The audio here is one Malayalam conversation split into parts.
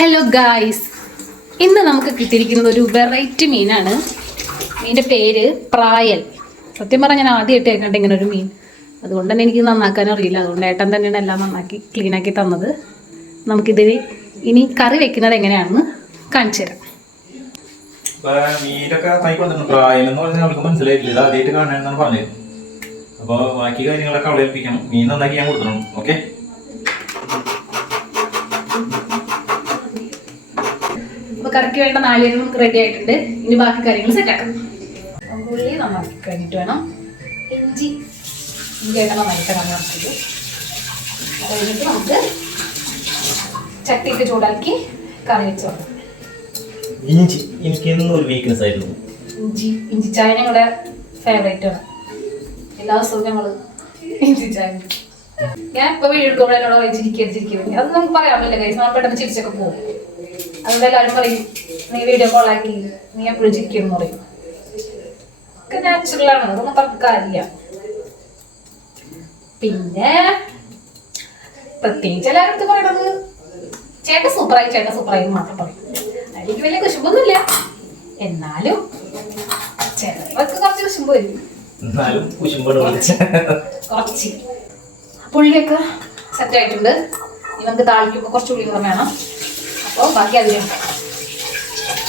ഹലോ ഗായ്സ്, ഇന്ന് നമുക്ക് കിട്ടിയിരിക്കുന്നത് ഒരു വെറൈറ്റി മീനാണ്. മീനിൻ്റെ പേര് പ്രായൽ. സത്യം പറഞ്ഞാൽ ഞാൻ ആദ്യമായിട്ട് കേൾക്കട്ടെ ഇങ്ങനെ ഒരു മീൻ. അതുകൊണ്ട് തന്നെ എനിക്ക് നന്നാക്കാൻ അറിയില്ല. അതുകൊണ്ട് ഏട്ടൻ തന്നെയാണ് എല്ലാം നന്നാക്കി ക്ലീനാക്കി തന്നത്. നമുക്കിതിൽ ഇനി കറി വെക്കുന്നത് എങ്ങനെയാണെന്ന് കാണിച്ചു തരാം. മീനൊക്കെ പ്രായലെന്ന് പറഞ്ഞാൽ അവർക്ക് മനസ്സിലായിട്ടില്ല, ഇത് ആദ്യമായിട്ട് കാണാനാണ് പറഞ്ഞത്. അപ്പോൾ ബാക്കി കാര്യങ്ങളൊക്കെ അവിടെ ഏൽപ്പിക്കണം. മീൻ നന്നാക്കി ഞാൻ കൊടുക്കണം. ഓക്കെ, അപ്പോൾ കറിക്ക് വേണ്ട നാളികേരം നമുക്ക് റെഡി ആയിട്ടുണ്ട്. ഇനി ബാക്കി കാര്യങ്ങൾ സെറ്റാക്കാം. ഉള്ളി നന്നാക്കി കഴിഞ്ഞിട്ട് വേണം ഇഞ്ചി ആയിട്ട് നന്നായിട്ട് നന്നാക്കിയത്. അത് കഴിഞ്ഞിട്ട് നമുക്ക് ചട്ടിയിട്ട് ചൂടാക്കി കറി വെച്ച് വെക്കാം. ഇഞ്ചി എനിക്ക് എന്നും ഒരു വീക്ക്നെസ് ആയിരുന്നു. ഇഞ്ചി ചായ ഞങ്ങളുടെ ഫേവറേറ്റ് ആണ്. എല്ലാ ദിവസവും ഞങ്ങൾ ഇഞ്ചി ചായ. ഞാൻ ഇപ്പോൾ വീഡിയോ എടുക്കുമ്പോൾ എന്നോട് ചിരിക്കുന്നത് അത് നമുക്ക് പറയാമല്ലോ ഗൈസ്. നമ്മൾ പെട്ടെന്ന് ചിരിച്ചൊക്കെ പോകും. അതുകൊണ്ട് എല്ലാവരും പറയും നീ വീഡിയോ കോളാക്കി നീ എപ്പോഴും ചിരിക്കുന്നു പറയും. ഒക്കെ നാച്ചുറലാണ്, അതൊന്നും പറഞ്ഞ കാര്യമില്ല. പിന്നെ പ്രത്യേകിച്ച് എല്ലാവരും പറയണത് ചേട്ടൻ സൂപ്പറായി മാത്രം പറയും. അതിലേക്ക് വലിയ കുശുമ്പൊന്നുമില്ല. എന്നാലും ചിലർക്ക് കുറച്ച് കുശുമ്പ് വരും. കുറച്ച് പുള്ളിയൊക്കെ സെറ്റായിട്ടുണ്ട്. ഇനി നമുക്ക് താളിക്കുമ്പോൾ കുറച്ച് ഉള്ളി കൂടെ വേണം. അപ്പോൾ ബാക്കി അതിലും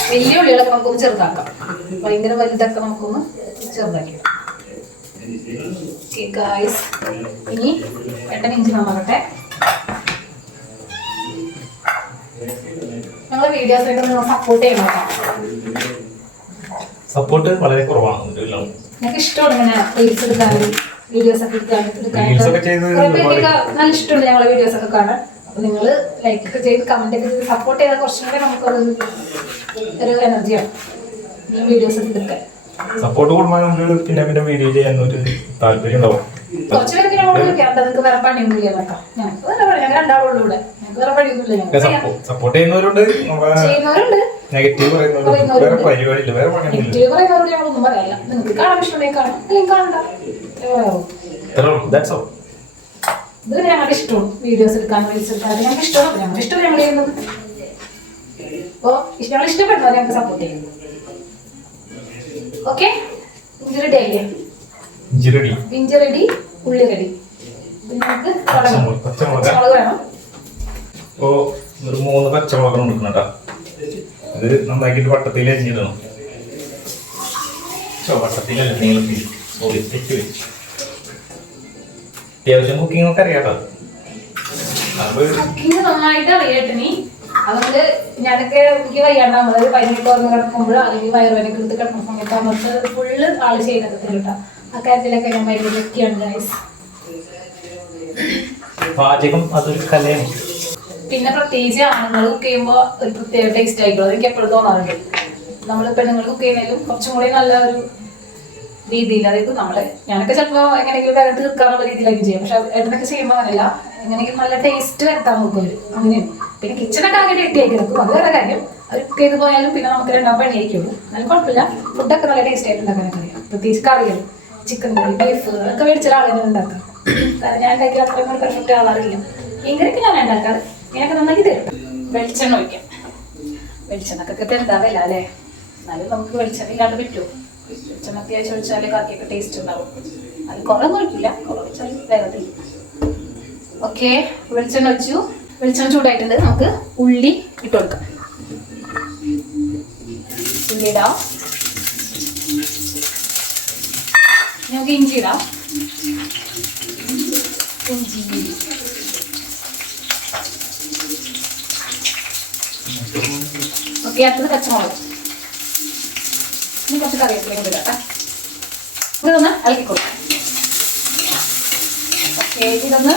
വലിയ ഉള്ളികളൊക്കെ നമുക്കൊന്ന് ചെറുതാക്കാം. ഭയങ്കര വലുതൊക്കെ നമുക്കൊന്ന് ചെറുതാക്കി. ഇനി ഏട്ടൻ ഇഞ്ചി നന്നാകട്ടെ. ഞങ്ങളെ വീഡിയോസൊക്കെ നിങ്ങൾ സപ്പോർട്ട് ചെയ്യണം. സപ്പോർട്ട് വളരെ കുറവാണ്. ഞങ്ങൾക്ക് ഇഷ്ടമാണ് ഇങ്ങനെ റീൽസ് എടുക്കാനും വീഡിയോസ് ഒക്കെ നല്ല ഇഷ്ടമുണ്ട് ഞങ്ങളെ വീഡിയോസ് ഒക്കെ കാണാൻ. അപ്പൊ നിങ്ങൾ ലൈക്ക് ഒക്കെ ചെയ്ത് കമന്റ് ഒക്കെ ചെയ്ത് സപ്പോർട്ട് ചെയ്താൽ കുറച്ചും കൂടെ നമുക്കൊരു എനർജിയാണ് ഈ വീഡിയോസ് ഒക്കെ എടുക്കാൻ. സപ്പോർട്ട് കൊടുക്കാൻ പിന്നെ വീഡിയോ ചെയ്യാൻ ഒരു താല്പര്യം ഉണ്ടാവും. കുറച്ച് പേർക്ക് ഞങ്ങളോട് ചോദിക്കാം നിങ്ങൾക്ക് വേറെ പണിയൊന്നും ചെയ്യാൻ പറ്റാം. ഞങ്ങൾക്ക് ഞങ്ങൾ രണ്ടാളുള്ളൂ ഇവിടെ. ഞങ്ങൾക്ക് വേറെ പണിയൊന്നുമില്ല. സപ്പോർട്ട് ചെയ്യുന്നവരുണ്ട്, നെഗറ്റീവ് പറയുന്നവരുണ്ട്. നെഗറ്റീവ് പറയുന്നവരോട് ഞങ്ങളൊന്നും പറയാല്ല. നിങ്ങൾക്ക് കാണാൻ ഇഷ്ടമുണ്ടെങ്കിൽ കാണാം, അല്ലെങ്കിൽ കാണണ്ട. ഇത് ഞങ്ങളുടെ ഇഷ്ടമാണ്. വീഡിയോസ് എടുക്കാൻ റീൽസ് എടുക്കാൻ ഞങ്ങൾക്ക് ഇഷ്ടമാണ്. ഞങ്ങളുടെ ഇഷ്ടം ഞങ്ങൾ ചെയ്യുന്നത്. അപ്പോൾ ഞങ്ങൾ ഇഷ്ടപ്പെടുന്നത് ഞങ്ങൾക്ക് സപ്പോർട്ട് ചെയ്യും. ഓക്കെ, ഇഞ്ചി റെഡി ആയില്ലേ? ഇഞ്ചി റെഡി, ഉള്ളി റെഡി. നമുക്ക് പച്ചമുളക് വേണം. ഇപ്പോൾ ഒരു 3 പച്ചമുളക് കൊടുക്കണട്ടാ. അത് നന്നാക്കിയിട്ട് വട്ടത്തിൽ അരിഞ്ഞിടണം. വട്ടത്തിലല്ല, നീളത്തിൽ. സോറി, തെറ്റ് വെച്ചു. അത്യാവശ്യം കുക്കിംഗ് ഒക്കെ അറിയാട്ടോ. കുക്കിംഗ് നന്നായിട്ട് അറിയട്ടെ. അതുകൊണ്ട് ഞാനൊക്കെ എനിക്ക് വയ്യാണ്ടാവുന്നത് 18 ഓർമ്മ കിടക്കുമ്പോൾ അല്ലെങ്കിൽ വയറുവേനൊക്കെ എടുത്ത് കിടക്കുന്ന സമയത്ത് നമുക്ക് ഫുള്ള് ആള് ചെയ്തൊക്കെ തരും. അക്കാര്യത്തിലൊക്കെ ഞാൻ ഭയങ്കര ലക്കിയാണ് ഗൈസ്. പാചകം അതൊരു കലയാണ്. പിന്നെ പ്രത്യേകിച്ച് ആണുങ്ങൾ കുക്ക് ചെയ്യുമ്പോൾ ഒരു പ്രത്യേക ടേസ്റ്റ് ആയിക്കോളും. എനിക്ക് എപ്പോഴും തോന്നാറുണ്ട്. നമ്മൾ പെണ്ണുങ്ങൾ കുക്ക് ചെയ്യുന്നതിലും കുറച്ചും കൂടി നല്ല ഒരു രീതിയിൽ, അതായത് ഞാനൊക്കെ ചിലപ്പോൾ എങ്ങനെയെങ്കിലും വേറെ തീർക്കാനുള്ള രീതിയിലായിരിക്കും ചെയ്യാം. പക്ഷെ ഏട്ടനൊക്കെ ചെയ്യുമ്പോൾ അങ്ങനെയല്ല, എങ്ങനെയെങ്കിലും നല്ല ടേസ്റ്റ് വരുത്താൻ നോക്കും. അങ്ങനെയാണ്. പിന്നെ കിച്ചണൊക്കെ ആകെ ഡേറ്റി കിടക്കും. അത് വേറെ കാര്യം. അവർ കുക്ക് ചെയ്ത് പോയാലും പിന്നെ നമുക്ക് 2 പണിയായിരിക്കുള്ളൂ. എന്നാലും കുഴപ്പമില്ല. ഫുഡൊക്കെ നല്ല ടേസ്റ്റ് ആയിട്ട് ഉണ്ടാക്കാനൊക്കെ അറിയാം. പ്രത്യേകിച്ച് കറികൾ, ചിക്കൻ കറി, ബീഫ് അതൊക്കെ മേടിച്ച ഒരാളെന്നെ ഉണ്ടാക്കാം. കാരണം ഞാൻ ഉണ്ടാക്കിയ അത്രയും കൂടി പെർഫെക്റ്റ് ആവാറില്ല. ഇങ്ങനെയൊക്കെ ഞാൻ ഉണ്ടാക്കാറ്. ഇങ്ങനെയൊക്കെ നന്നാക്കി തരും. വെളിച്ചെണ്ണ ഒഴിക്കാം. വെളിച്ചെണ്ണക്കൊക്കെ എന്താവില്ല അല്ലേ? എന്നാലും നമുക്ക് വെളിച്ചെണ്ണ ഇല്ലാണ്ട് പറ്റുമോ? വെളിച്ചെണ്ണ അത്യാവശ്യം ഒഴിച്ചാൽ കറിയൊക്കെ ടേസ്റ്റ് ഉണ്ടാവും. അത് കുറേ ഒന്നും ഒഴിക്കില്ല, കുറേ ഒഴിച്ചാൽ വേഗത്തിൽ. ഓക്കെ, വെളിച്ചെണ്ണ ഒഴിച്ചു. വെളിച്ചെണ്ണ ചൂടായിട്ടുണ്ട്. നമുക്ക് ഉള്ളി ഇട്ട് കൊടുക്കാം. ഉള്ളി ഇടാം. നമുക്ക് ഇഞ്ചി ഇടാം. ഇഞ്ചി, ഓക്കെ. അടുത്തത് പച്ചമുളക്. ഇനി കുറച്ച് കറിവേപ്പില കൂടി ഇടാം. ഇതൊന്ന് ഇളക്കി കൊടുക്കാം. ഓക്കെ, ഇതൊന്ന്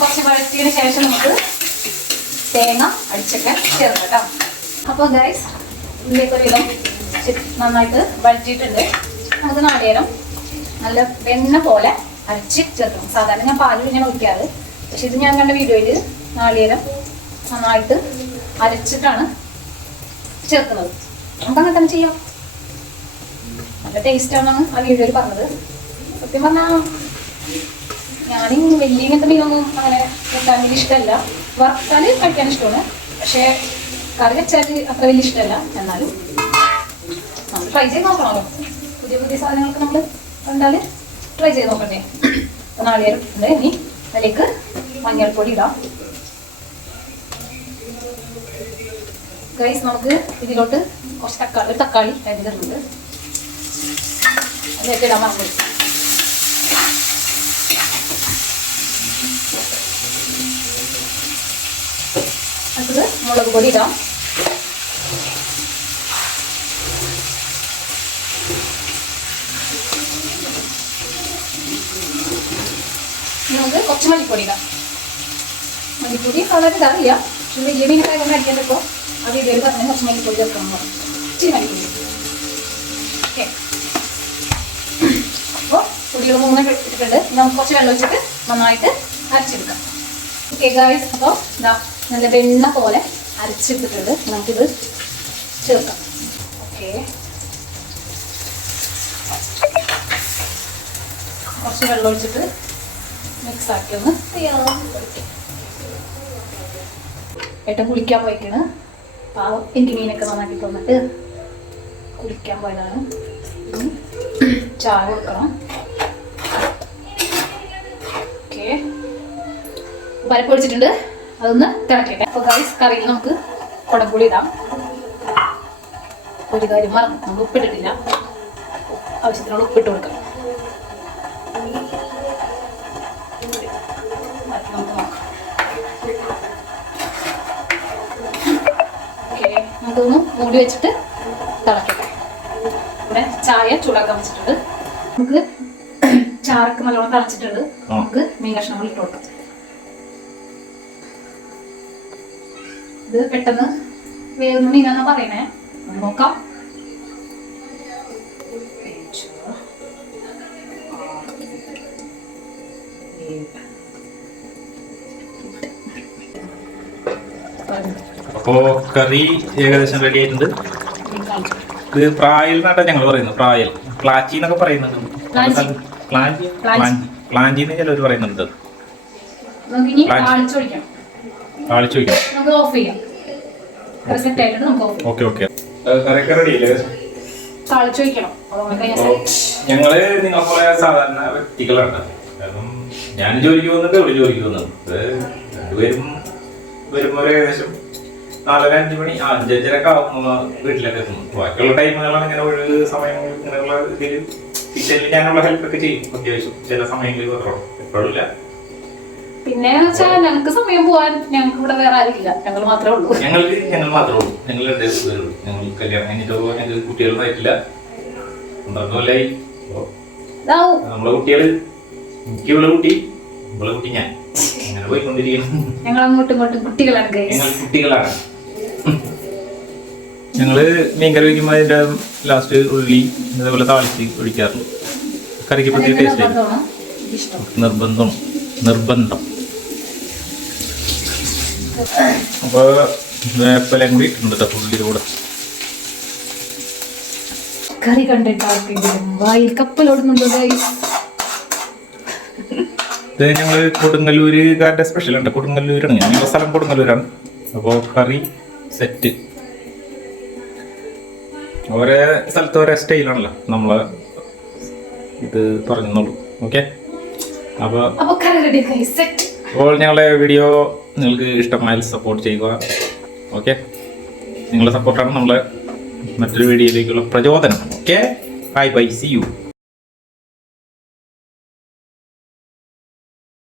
കുറച്ച് വഴറ്റിയതിന് ശേഷം നമുക്ക് തേങ്ങ അടിച്ചൊക്കെ ചേർക്കാം കേട്ടോ. അപ്പോൾ ഗൈസ്, ഉള്ളിയൊക്കെ ഒരു വിധം നന്നായിട്ട് വഴറ്റിയിട്ടുണ്ട്. നമുക്ക് നാളികേരം നല്ല വെണ്ണ പോലെ അരച്ച് ചേർക്കണം. സാധാരണ ഞാൻ പാല് ഞാൻ ഒഴിക്കാറ്. പക്ഷെ ഇത് ഞാൻ കണ്ട വീഡിയോയിൽ നാളികേരം നന്നായിട്ട് അരച്ചിട്ടാണ് ചേർക്കുന്നത്. നമുക്ക് അങ്ങനെ തന്നെ ചെയ്യാം. നല്ല ടേസ്റ്റാണെന്നാണ് ആ വീഡിയോയിൽ പറഞ്ഞത്. സത്യം പറഞ്ഞാൽ ഞാനും വലിയ ഇങ്ങനത്തെ മീനൊന്നും അങ്ങനെ വെക്കാൻ വലിയ ഇഷ്ടമല്ല. വറുത്താൽ കഴിക്കാൻ ഇഷ്ടമാണ്. പക്ഷേ കറി വെച്ചാൽ അത്ര വലിയ ഇഷ്ടമല്ല. എന്നാലും നമ്മൾ ട്രൈ ചെയ്ത് നോക്കണമല്ലോ. പുതിയ പുതിയ സാധനങ്ങളൊക്കെ നമ്മൾ കണ്ടാൽ ട്രൈ ചെയ്ത് നോക്കണ്ടേ. അപ്പോൾ നാളികേരം ഉണ്ട്. ഇനി അതിലേക്ക് മഞ്ഞൾപ്പൊടി ഇടാം. ഗൈസ്, നമുക്ക് ഇതിലോട്ട് കുറച്ച് ഒരു തക്കാളി അരിഞ്ഞിട്ടുണ്ട്. അതിലേക്ക് ഇടാൻ മറന്നു. അടുത്തത് മുളക് പൊടി ഇടാം. നമുക്ക് കുറച്ച് മല്ലിപ്പൊടി ഇടാം. മല്ലിപ്പൊടി കളർ ഇടാറില്ല. പക്ഷെ വലിയ മീനൊക്കെ കൊണ്ട് അടിക്കാൻ പറ്റുമ്പോൾ അത് ഇതേൽ പറഞ്ഞാൽ കുറച്ച് മല്ലിപ്പൊടി ചേർക്കണം. ഇച്ചിരി മല്ലിപ്പൊടി. ഓക്കെ, അപ്പോൾ പൊടികൾ 3 ഇട്ടിട്ടുണ്ട്. നമുക്ക് കുറച്ച് വെള്ളം ഒഴിച്ചിട്ട് നന്നായിട്ട് അരച്ചെടുക്കാം. ഓക്കെ ഗായ്സ്, അപ്പോൾ ഇതാ നല്ല വെണ്ണ പോലെ അരച്ചെടുത്തിട്ടുണ്ട്. നമുക്കിത് ചേർക്കാം. ഓക്കെ, കുറച്ച് വെള്ളം ഒഴിച്ചിട്ട് മിക്സ് ആക്കി ഒന്ന് ഏട്ടൻ കുളിക്കാൻ പോയിക്കാണ്. പാവം, എനിക്ക് മീനൊക്കെ നന്നാക്കി തന്നിട്ട് കുളിക്കാൻ പോയതാണ്. ചായ കൊടുക്കണം. ഓക്കെ, പരിപ്പ് ഒഴിച്ചിട്ടുണ്ട്. അതൊന്ന് തിളക്കട്ടെ. അപ്പോൾ ഗൈസ്, കറിയിൽ നമുക്ക് കുടംപുളി ഇടാം. ഒരു കാര്യം മറന്നു, നമ്മൾ ഉപ്പിട്ടിട്ടില്ല. ആവശ്യത്തിനുള്ള ഉപ്പിട്ട് കൊടുക്കാം. നമുക്കൊന്ന് മൂടി വെച്ചിട്ട് തിളക്കട്ടെ. ഇവിടെ ചായ ചൂടാക്കാൻ വെച്ചിട്ടുണ്ട്. നമുക്ക് ചാറൊക്കെ നല്ലോണം തിളച്ചിട്ടുണ്ട്. നമുക്ക് മീൻ കഷ്ണങ്ങൾ ഇട്ട് കൊടുക്കാം. ഇത് പെട്ടെന്ന് വേഗം മീനാന്നാ പറയണേ. നോക്കാം. അപ്പോ കറി ഏകദേശം റെഡി ആയിട്ടുണ്ട്. ഇത് പ്രായൽ എന്നാട്ടാ ഞങ്ങൾ പറയുന്നത്. പ്രായൽ, പ്ലാച്ചി എന്നൊക്കെ പറയുന്നുണ്ട്. പ്ലാഞ്ചി എന്ന് ചിലവർ പറയുന്നുണ്ട്. താളിച്ചു വയ്ക്കാം. ഓക്കെ ഓക്കെ, കറിയൊക്കെ റെഡി അല്ലേ? ഞങ്ങള് നിങ്ങളെ പോലെ സാധാരണ വ്യക്തികളാണ്. കാരണം ഞാൻ ജോലിക്ക് പോകുന്നുണ്ട്, ഇവിടെ ജോലിക്ക് പോകുന്നുണ്ട്. രണ്ടുപേരും വരുമ്പോൾ ഏകദേശം 4-5 മണി 5-5:30 ആവുമ്പോൾ വീട്ടിലൊക്കെ എത്തുന്നു. ബാക്കിയുള്ള ടൈമുകളാണ് ഇങ്ങനെ ഒഴിവ് സമയങ്ങൾ ഇങ്ങനെയുള്ള ഇതിൽ കിച്ചണിൽ ഞാനുള്ള ഹെൽപ്പൊക്കെ ചെയ്യും. അത്യാവശ്യം ചില സമയങ്ങളിൽ കുറവും, എപ്പോഴില്ല. പിന്നെ ഞങ്ങൾക്ക് സമയം പോവാൻ ഞങ്ങൾക്ക് ഇവിടെ വേറെ ആരില്ല. ഞങ്ങൾ മാത്രമേ ഉള്ളൂ. ഞങ്ങൾ മാത്രമേ ഉള്ളൂ. ഞങ്ങൾ 2 പേരുള്ളൂ. ഞങ്ങൾ കല്യാണം കഴിഞ്ഞിട്ട് ഞങ്ങൾക്ക് കുട്ടികളൊന്നും ആയിട്ടില്ല. 12 കൊല്ലമായി. നമ്മളെ കുട്ടികള്, എനിക്കുള്ള കുട്ടി, നമ്മളെ കുട്ടി ഞാൻ, അങ്ങനെ പോയിക്കൊണ്ടിരിക്കുന്നു. ഞങ്ങൾ അങ്ങോട്ടും ഇങ്ങോട്ടും കുട്ടികളാണ്. ഞങ്ങൾ കുട്ടികളാണ്. ഞങ്ങള് മീൻകറി വയ്ക്കുമ്പോൾ അതിന്റെ ലാസ്റ്റ് ഉള്ളി ഇതേപോലെ താളിച്ച് ഒഴിക്കാറുണ്ട്. കറിക്ക് പ്രത്യേക ടേസ്റ്റ് നിർബന്ധം. അപ്പൊ വേപ്പെല്ലാം കൂടി ഇട്ടുണ്ട് ഉള്ളിയുടെ കൂടെ. കറി കണ്ടിട്ട് വായിൽ കപ്പലോടുന്നുണ്ടോ? ഇത് ഞങ്ങൾ കൊടുങ്ങല്ലൂരുകാരുടെ സ്പെഷ്യൽ ഉണ്ട്. കൊടുങ്ങല്ലൂരാണ് ഞങ്ങളുടെ സ്ഥലം, കൊടുങ്ങല്ലൂരാണ്. അപ്പോൾ കറി സെറ്റ്. ഓരോ സ്ഥലത്ത് ഓരോ സ്റ്റൈലാണല്ലോ നമ്മളെ ഇത് പറഞ്ഞോളൂ. ഓക്കെ, അപ്പോൾ ഞങ്ങളുടെ വീഡിയോ നിങ്ങൾക്ക് ഇഷ്ടമായാൽ സപ്പോർട്ട് ചെയ്യുക. ഓക്കെ, നിങ്ങളുടെ സപ്പോർട്ടാണ് നമ്മളെ മറ്റൊരു വീഡിയോയിലേക്കുള്ള പ്രചോദനം. Okay, bye bye, see U.